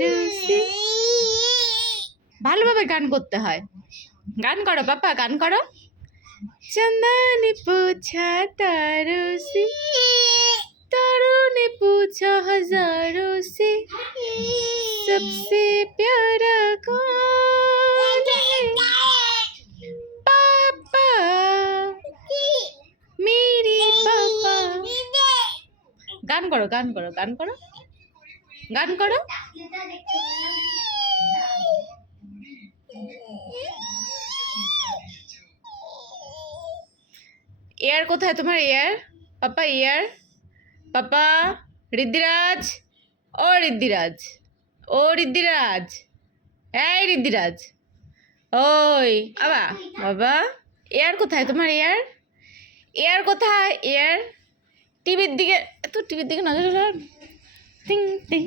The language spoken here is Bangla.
তারুসি। ভালোভাবে গান করতে হয়। গান করো পাপা, গান করো। चंदा ने पूछा तारों से, तारों ने पूछा हजारों से, सबसे प्यारा कौन है? पापा, मेरी पापा। गान करो, गान करो, गान करो, गान करो। এয়ার কোথায় তোমার? এয়ার পাপা, এয়ার পাপা। ঋদ্ধিরাজ, ও ঋদ্ধিরাজ, ও ঋদ্ধিরাজ, এই ঋদ্ধিরাজ, ওই বাবা বাবা। এয়ার কোথায় তোমার? এয়ার, এয়ার কোথায়? এয়ার টিভির দিকে, এত টিভির দিকে নজর। টিং টিং।